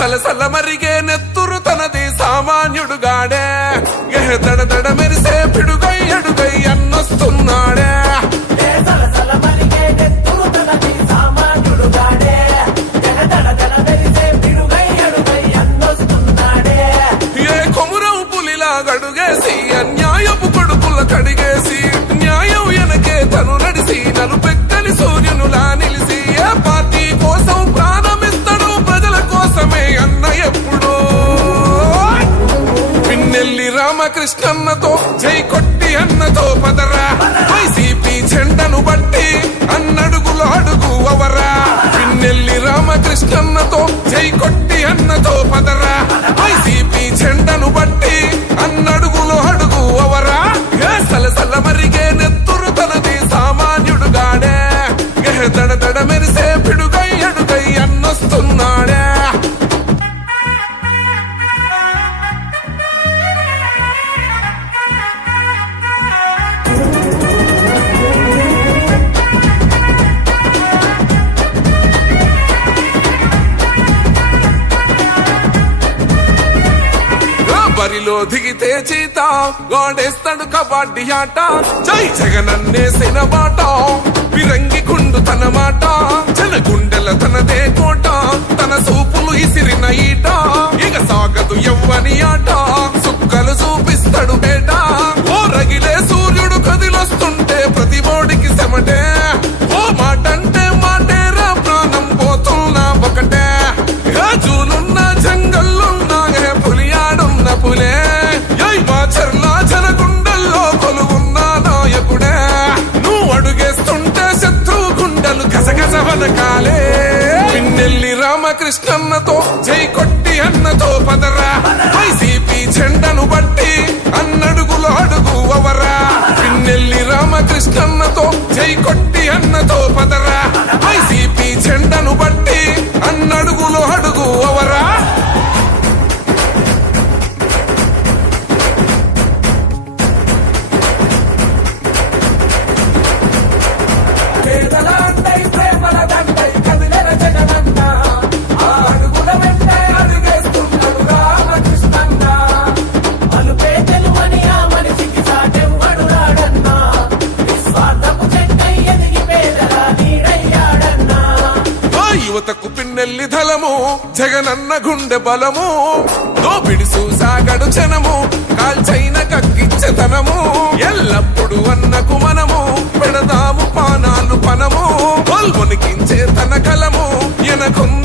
సలసల మరిగే నెత్తురు తనది సామాన్యుడుగాడే దడ మెరిసే పిడుగై అడుగై అన్నొస్తున్నాడే ఏ కొమురం పులిలా గడుగేసి అన్యాయపు కొడుకుల కడిగేసి న్యాయం వెనకే తను నడిసి నలుపెక్కని సూర్యునులా నిలిసి ఏ పార్టీ కోసం ప్రాణమిస్తాడు ప్రజల కోసమే అన్న ఎప్పుడో పిన్నెల్లి రామకృష్ణన్నతో జై కొట్టి అన్నతో పదరా వైసీపీ జెండను బట్టి అన్నడుగులు అడుగు అవరా పిన్నెల్లి రామకృష్ణన్నతో జై కొట్టి అన్నతో పదరా వైసీపీ జెండను బట్టి అన్నడుగులు అడుగు అవరా సలసల మరిగే నెత్తురు తనది సామాన్యుడుగాడే దడ మెరిసే పిడుగై అడుగై అన్నొస్తున్నాడే బరిలో దిగితే చీత గోడేస్తాడు కబడ్డీ ఆట జై జగనన్నేసిన బాట విరంగి గుండు తన మాట జన గుండెల తనదే కోట తన సూపులు ఇసిరిన ఈట ఇక సాగదు ఎవ్వని ఆట సుక్కలు చూపిస్తాడు బేట ఓ రగిలే సూర్యుడు కదిలొస్తుంటే ప్రతి బోడికి సెమటే ఓ మాటంటే మాటేరా ప్రాణం పోతున్నా ఒకటే జూలున్న జంగల్లున్నా పులియాడున్న పులే మాచర్లా జనగుండల్లో కొలువున్న నాయకుడే నువ్వు అడుగేస్తుంటే శత్రువు గుండెలు గజగజ వనకాలే పిన్నెల్లి రామకృష్ణన్నతో జై కొట్టి అన్నతో పదరా వైసీపీ జెండను బట్టి అన్నడుగులు అడుగు అవరా పిన్నెల్లి రామకృష్ణన్నతో జై కొట్టి అన్నతో పదరా వైసీపీ జెండను బట్టి అన్నడుగులు అడుగు అవరా యువతకు పిన్నెల్లి ధలము జగనన్న గుండె బలము దోపిడి చూసాగడు జనము కాల్చైన కక్కించెతనము ఎల్లప్పుడు అన్నకు మనము పెడదాము పానాలు పనము కొల్వొనికించే తన కలము ఎనకున్న